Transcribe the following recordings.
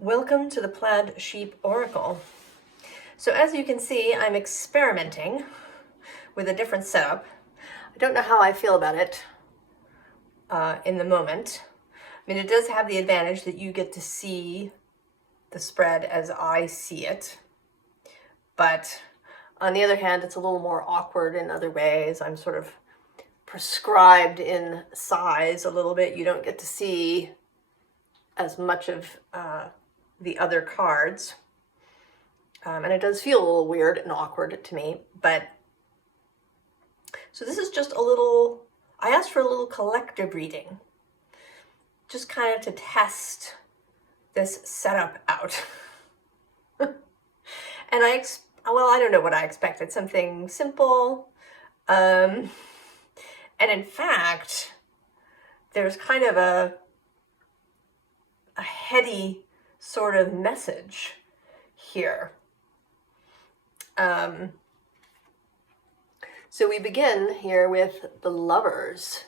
Welcome to the Plaid Sheep Oracle. So as you can see, I'm experimenting with a different setup. I don't know how I feel about it in the moment. I mean, it does have the advantage that you get to see the spread as I see it. But on the other hand, it's a little more awkward in other ways. I'm sort of prescribed in size a little bit. You don't get to see as much of the other cards. And it does feel a little weird and awkward to me, but so this is just a little, I asked for a little collective reading, just kind of to test this setup out. And I don't know what I expected, something simple. And in fact, there's kind of a heady sort of message here. So we begin here with the Lovers.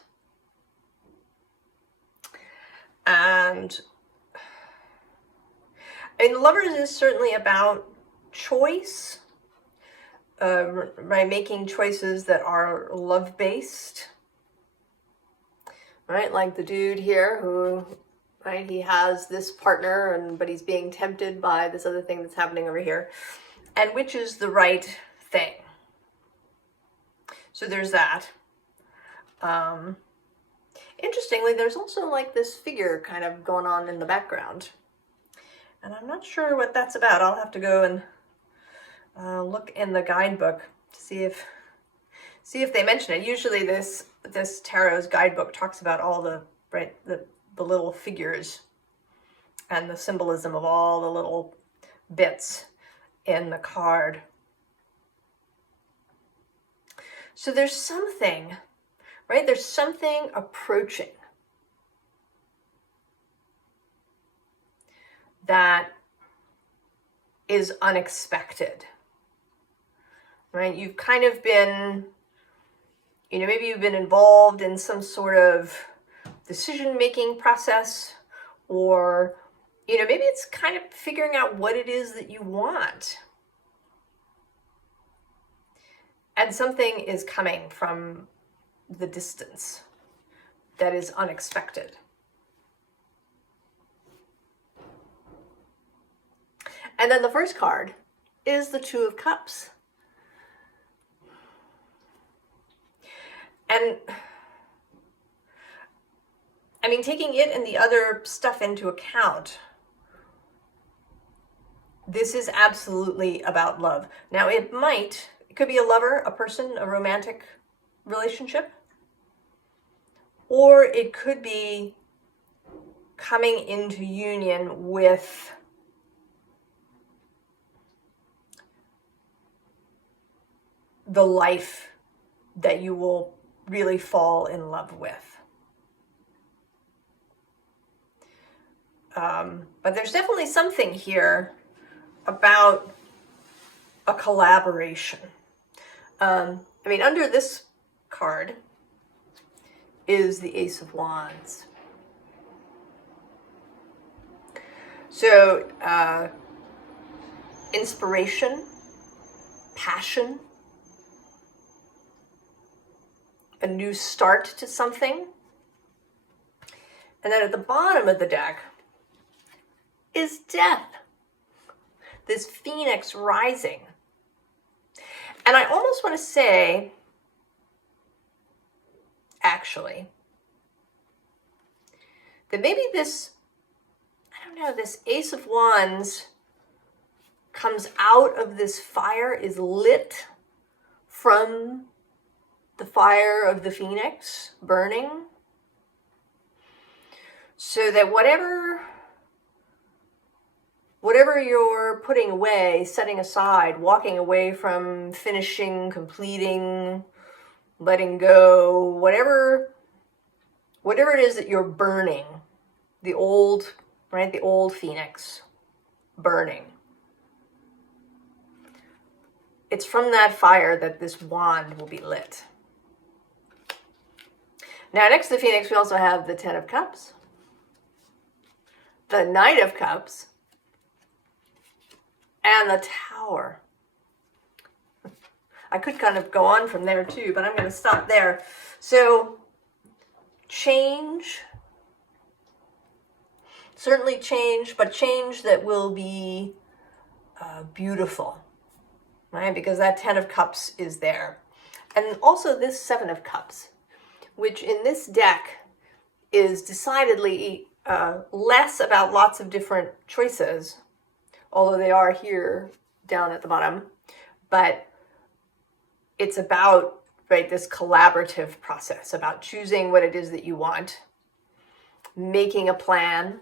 And I mean, the Lovers is certainly about choice, right? Making choices that are love-based, right? Like the dude here who, right, he has this partner, but he's being tempted by this other thing that's happening over here. And which is the right thing? So there's that. Interestingly, there's also like this figure kind of going on in the background. And I'm not sure what that's about. I'll have to go and look in the guidebook to see if they mention it. Usually this tarot's guidebook talks about all the little figures and the symbolism of all the little bits in the card. So there's something, right? There's something approaching that is unexpected, right? You've kind of been, maybe you've been involved in some sort of decision-making process, or, maybe it's kind of figuring out what it is that you want. And something is coming from the distance that is unexpected. And then the first card is the Two of Cups. And I mean, taking it and the other stuff into account, this is absolutely about love. Now, it could be a lover, a person, a romantic relationship, or it could be coming into union with the life that you will really fall in love with. But there's definitely something here about a collaboration. I mean, under this card is the Ace of Wands. So, inspiration, passion, a new start to something. And then at the bottom of the deck is death. This phoenix rising. And I almost want to say, actually, that maybe this Ace of Wands comes out of this fire, is lit from the fire of the phoenix burning, so that whatever you're putting away, setting aside, walking away from, finishing, completing, letting go, whatever it is that you're burning, the old phoenix burning, it's from that fire that this wand will be lit. Now, next to the Phoenix, we also have the Ten of Cups, the Knight of Cups, and the Tower. I could kind of go on from there too, but I'm going to stop there. So change, certainly change, but change that will be beautiful, right? Because that 10 of Cups is there. And also this 7 of Cups, which in this deck is decidedly less about lots of different choices, although they are here down at the bottom, but it's about, right, this collaborative process, about choosing what it is that you want, making a plan,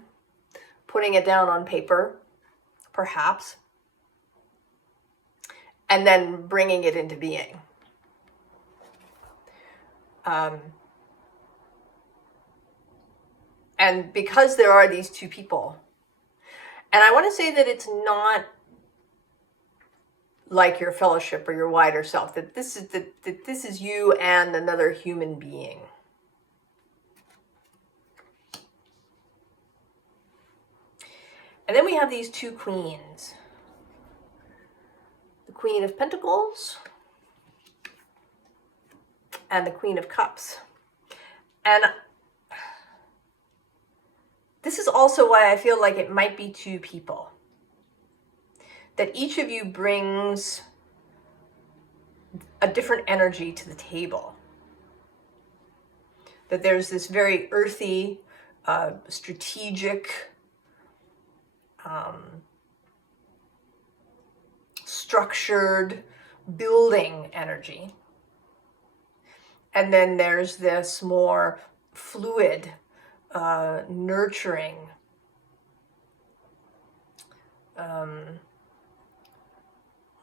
putting it down on paper, perhaps, and then bringing it into being. And because there are these two people, and I want to say that it's not like your fellowship or your wider self, that this is you and another human being. And then we have these two queens. The Queen of Pentacles and the Queen of Cups. And this is also why I feel like it might be two people. That each of you brings a different energy to the table. That there's this very earthy, strategic, structured, building energy. And then there's this more fluid, nurturing,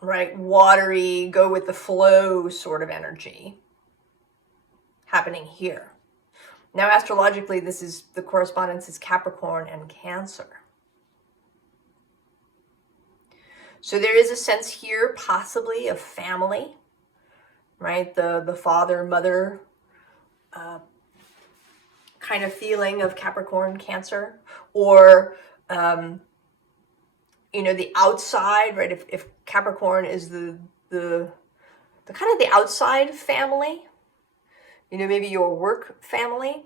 right, watery, go with the flow sort of energy happening here. Now, astrologically, this is, the correspondence is Capricorn and Cancer. So there is a sense here, possibly, of family, right? The father, mother kind of feeling of Capricorn, Cancer, or you know, the outside, right? If Capricorn is the kind of the outside family, you know, maybe your work family,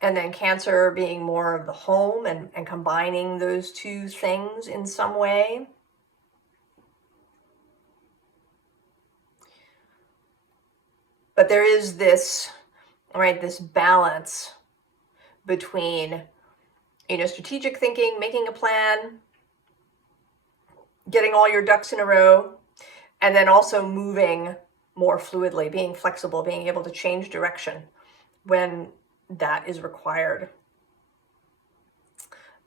and then Cancer being more of the home and combining those two things in some way. But there is this, right, this balance between, you know, strategic thinking, making a plan, getting all your ducks in a row, and then also moving more fluidly, being flexible, being able to change direction when that is required.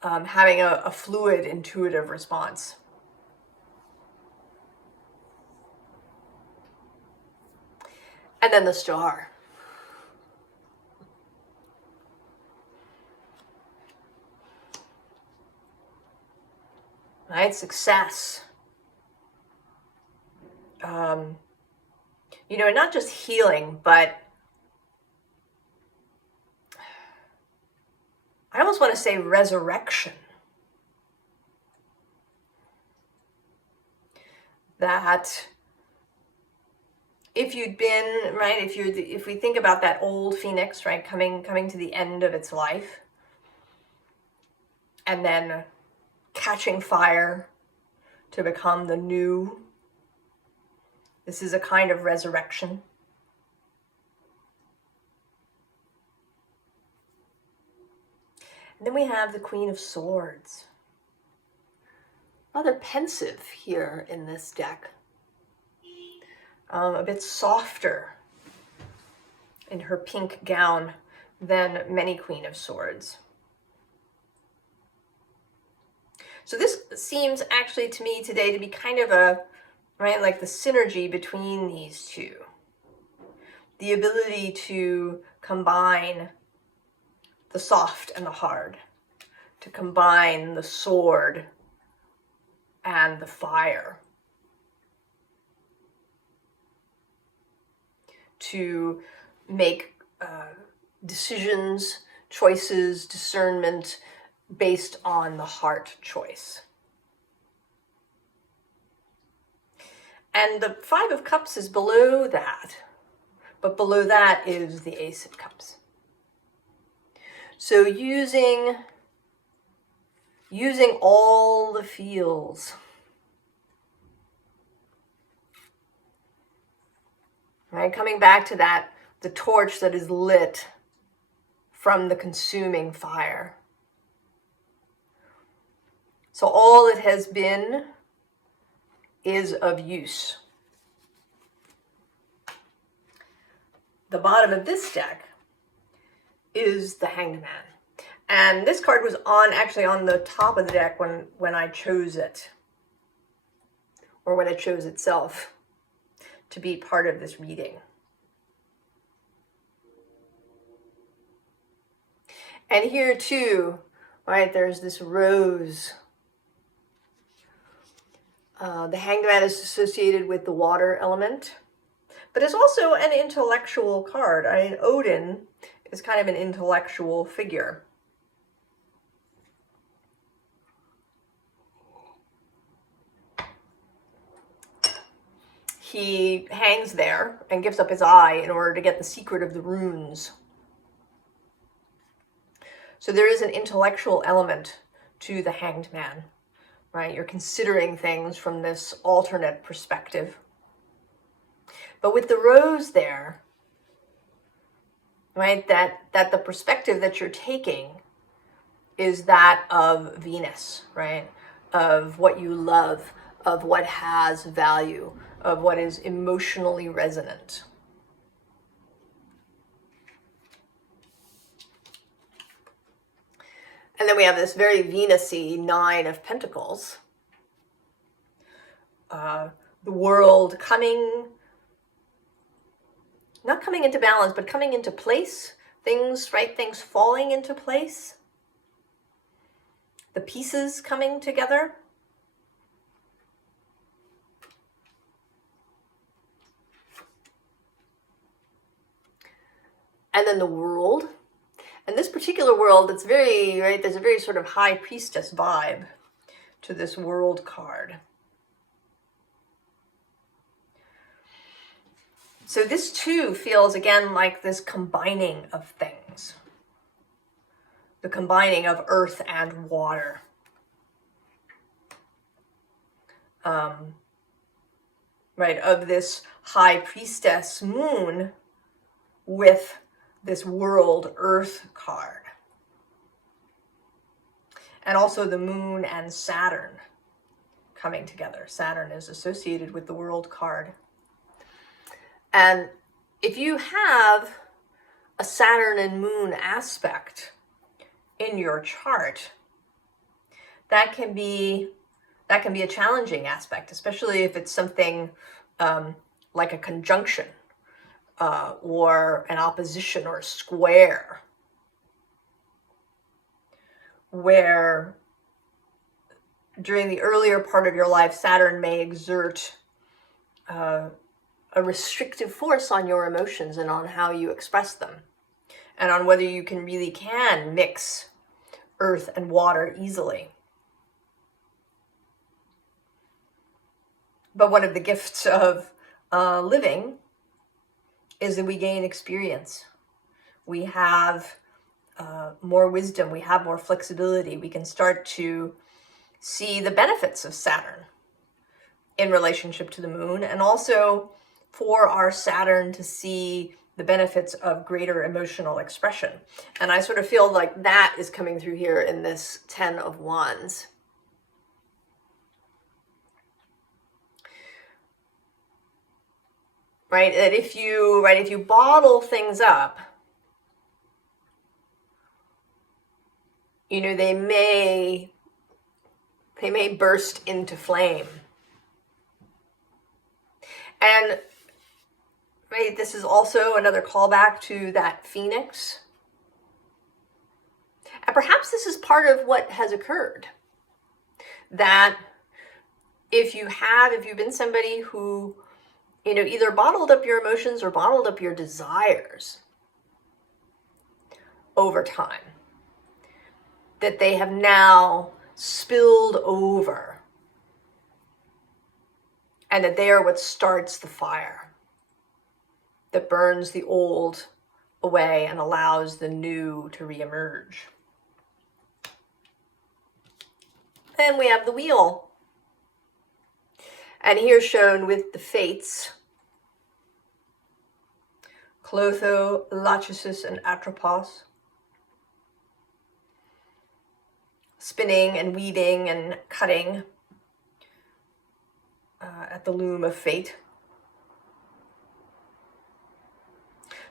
Having a fluid, intuitive response. And then the Star. Right? Success. You know, not just healing, but I almost want to say resurrection. That if you'd been, right, if we think about that old phoenix, right, coming to the end of its life, and then catching fire to become the new, this is a kind of resurrection. And then we have the Queen of Swords. Rather pensive here in this deck. A bit softer in her pink gown than many Queen of Swords. So this seems actually to me today to be kind of a, right, like the synergy between these two. The ability to combine the soft and the hard, to combine the sword and the fire, to make decisions, choices, discernment based on the heart choice. And the Five of Cups is below that. But below that is the Ace of Cups. So using all the feels. Right? Coming back to that, the torch that is lit from the consuming fire. So all it has been is of use. The bottom of this deck is the Hanged Man. And this card was actually on the top of the deck when I chose it, or when it chose itself to be part of this reading. And here too, right, there's this rose. The Hanged Man is associated with the water element, but it's also an intellectual card. I mean, Odin is kind of an intellectual figure. He hangs there and gives up his eye in order to get the secret of the runes. So there is an intellectual element to the Hanged Man, right? You're considering things from this alternate perspective. But with the rose there, right, that the perspective that you're taking is that of Venus, right? Of what you love, of what has value, of what is emotionally resonant. And then we have this very Venus-y Nine of Pentacles. The world not coming into balance, but coming into place. Things falling into place. The pieces coming together. And then the world. And this particular world, it's very, right, there's a very sort of high priestess vibe to this world card. So this too feels again like this combining of things. The combining of earth and water. Right, of this high priestess moon with this world earth card. And also the moon and Saturn coming together. Saturn is associated with the world card. And if you have a Saturn and moon aspect in your chart, that can be a challenging aspect, especially if it's something like a conjunction. Or an opposition or a square, where during the earlier part of your life, Saturn may exert a restrictive force on your emotions and on how you express them, and on whether you really can mix earth and water easily. But one of the gifts of living is that we gain experience. We have more wisdom. We have more flexibility. We can start to see the benefits of Saturn in relationship to the moon, and also for our Saturn to see the benefits of greater emotional expression. And I sort of feel like that is coming through here in this 10 of Wands. Right, that if you bottle things up, they may burst into flame. And right, this is also another callback to that phoenix. And perhaps this is part of what has occurred. That if you've been somebody who either bottled up your emotions or bottled up your desires over time, that they have now spilled over and that they are what starts the fire, that burns the old away and allows the new to reemerge. And we have the wheel. And here shown with the fates, Clotho, Lachesis, and Atropos, spinning and weaving and cutting at the loom of fate.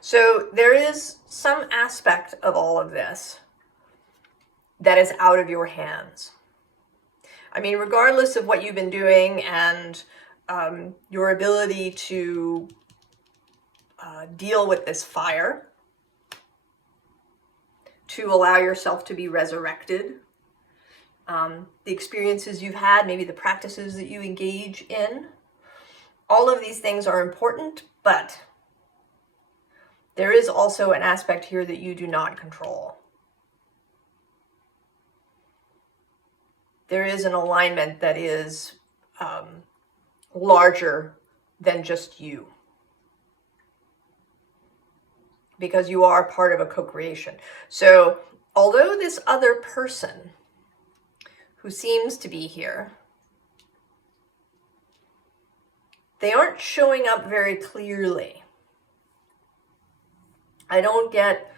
So there is some aspect of all of this that is out of your hands. I mean, regardless of what you've been doing and your ability to deal with this fire, to allow yourself to be resurrected, the experiences you've had, maybe the practices that you engage in, all of these things are important, but there is also an aspect here that you do not control. There is an alignment that is larger than just you, because you are part of a co-creation. So although this other person who seems to be here, they aren't showing up very clearly. I don't get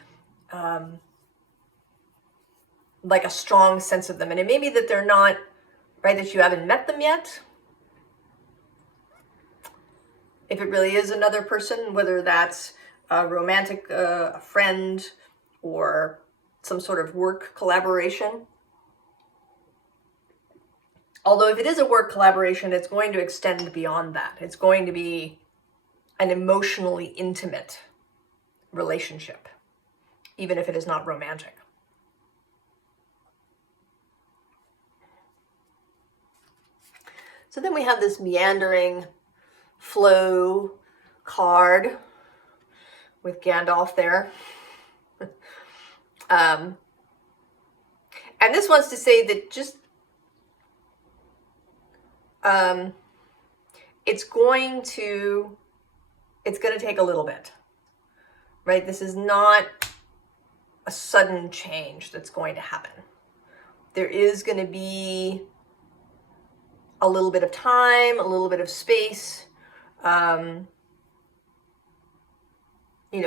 like a strong sense of them. And it may be that they're not, right, that you haven't met them yet. If it really is another person, whether that's a romantic, a friend, or some sort of work collaboration. Although if it is a work collaboration, it's going to extend beyond that. It's going to be an emotionally intimate relationship, even if it is not romantic. So then we have this meandering flow card with Gandalf there. And this wants to say that just it's going to take a little bit, right? This is not a sudden change that's going to happen. There is going to be a little bit of time, a little bit of space.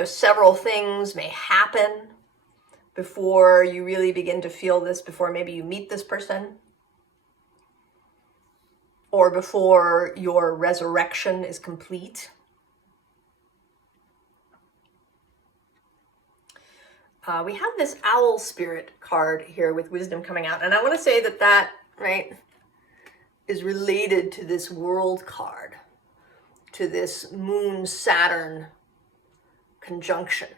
Several things may happen before you really begin to feel this, before maybe you meet this person, or before your resurrection is complete. We have this owl spirit card here with wisdom coming out. And I want to say that, right, is related to this world card, to this Moon-Saturn conjunction,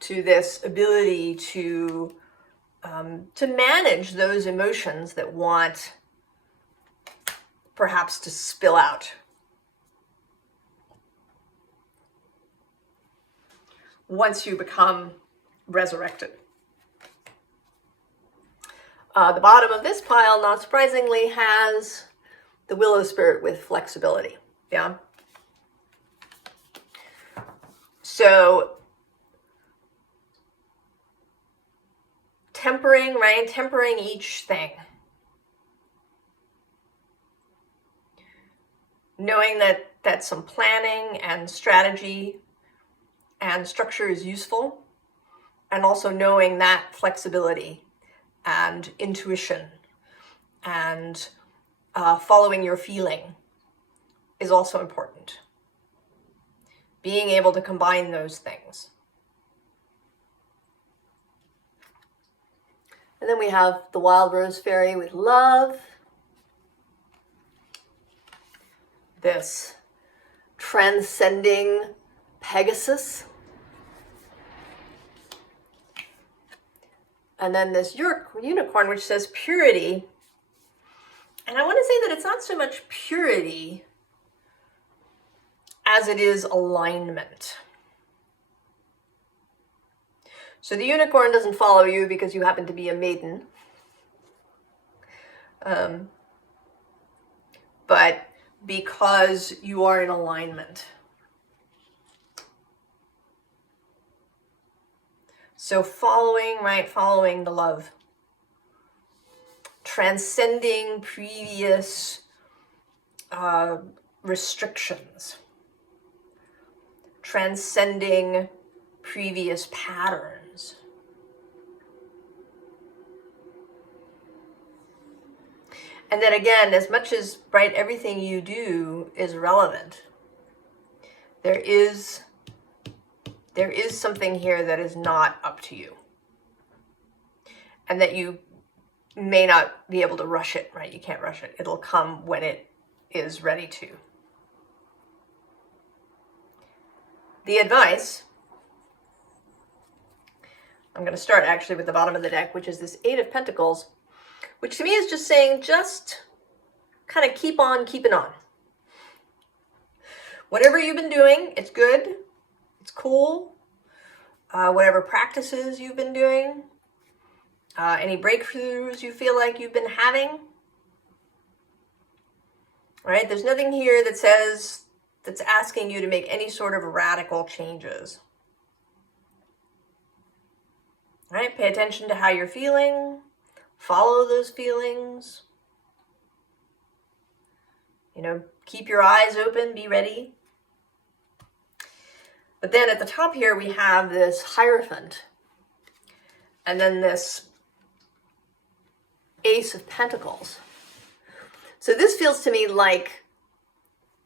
to this ability to manage those emotions that want perhaps to spill out. Once you become resurrected. The bottom of this pile, not surprisingly, has the willow spirit with flexibility. Yeah. So tempering, right? Tempering each thing. Knowing that some planning and strategy and structure is useful, and also knowing that flexibility and intuition and following your feeling is also important. Being able to combine those things. And then we have the Wild Rose Fairy with love. This transcending Pegasus. And then this unicorn, which says purity. And I want to say that it's not so much purity as it is alignment. So the unicorn doesn't follow you because you happen to be a maiden. But because you are in alignment. So following, right, following the love. Transcending previous restrictions. Transcending previous patterns. And then again, as much as, right, everything you do is relevant, there is something here that is not up to you. And that you may not be able to rush it, right? You can't rush it. It'll come when it is ready to. The advice, I'm going to start actually with the bottom of the deck, which is this Eight of Pentacles, which to me is just saying, just kind of keep on keeping on. Whatever you've been doing, it's good. It's cool. Whatever practices you've been doing, any breakthroughs you feel like you've been having, right? There's nothing here that says, that's asking you to make any sort of radical changes. Right? Pay attention to how you're feeling. Follow those feelings. You know, keep your eyes open, be ready. But then at the top here, we have this Hierophant. And then this Ace of Pentacles. So this feels to me like,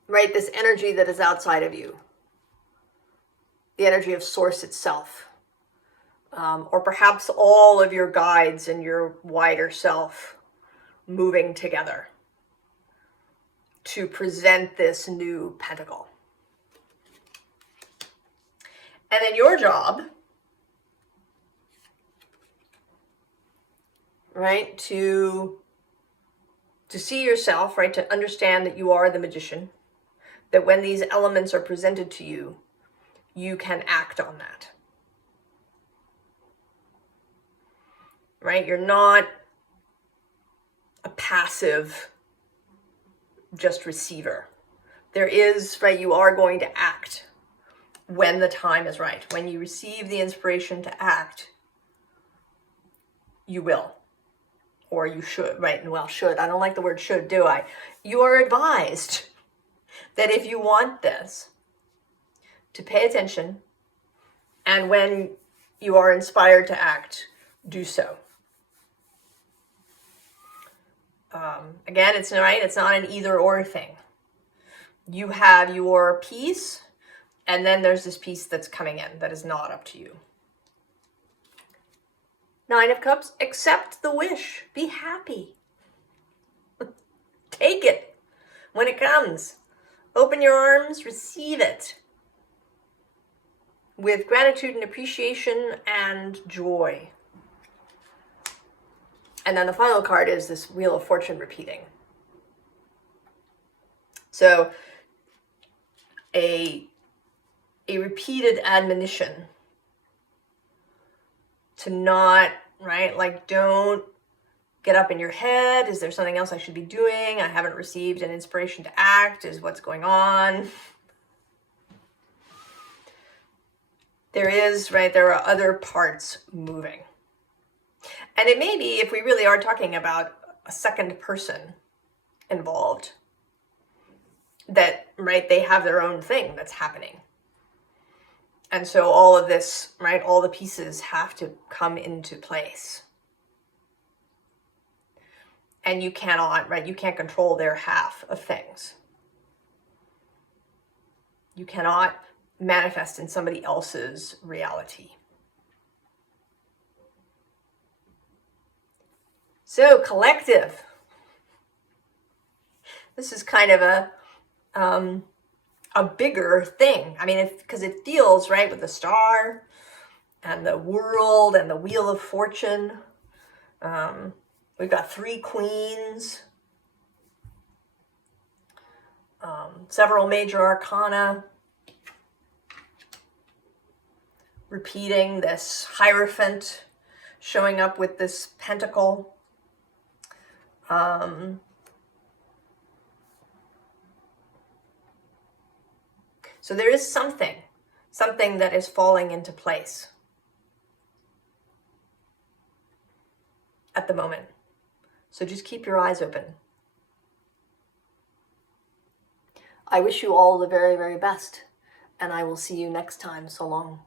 right, this energy that is outside of you. The energy of Source itself. Or perhaps all of your guides and your wider self moving together to present this new pentacle. And then your job, right, to see yourself, right, to understand that you are the magician, that when these elements are presented to you, you can act on that. Right? You're not a passive, just receiver. There is, right, you are going to act when the time is right. When you receive the inspiration to act, you will. Or you should, right? Well, should. I don't like the word should, do I? You are advised that if you want this, to pay attention, and when you are inspired to act, do so. Again, it's right. It's not an either or thing. You have your piece, and then there's this piece that's coming in that is not up to you. Nine of Cups, accept the wish. Be happy. Take it when it comes. Open your arms, receive it with gratitude and appreciation and joy. And then the final card is this Wheel of Fortune repeating. So a repeated admonition to not, right, like don't get up in your head. Is there something else I should be doing? I haven't received an inspiration to act. Is what's going on? There is, right, there are other parts moving. And it may be, if we really are talking about a second person involved, that, right, they have their own thing that's happening. And so all of this, right, all the pieces have to come into place. And you cannot, right, you can't control their half of things. You cannot manifest in somebody else's reality. So, collective. This is kind of a bigger thing. I mean, because it feels, right, with the star and the world and the Wheel of Fortune. We've got 3 queens, several major arcana, repeating this Hierophant, showing up with this pentacle. So there is something that is falling into place at the moment. So just keep your eyes open. I wish you all the very, very best, and I will see you next time. So long.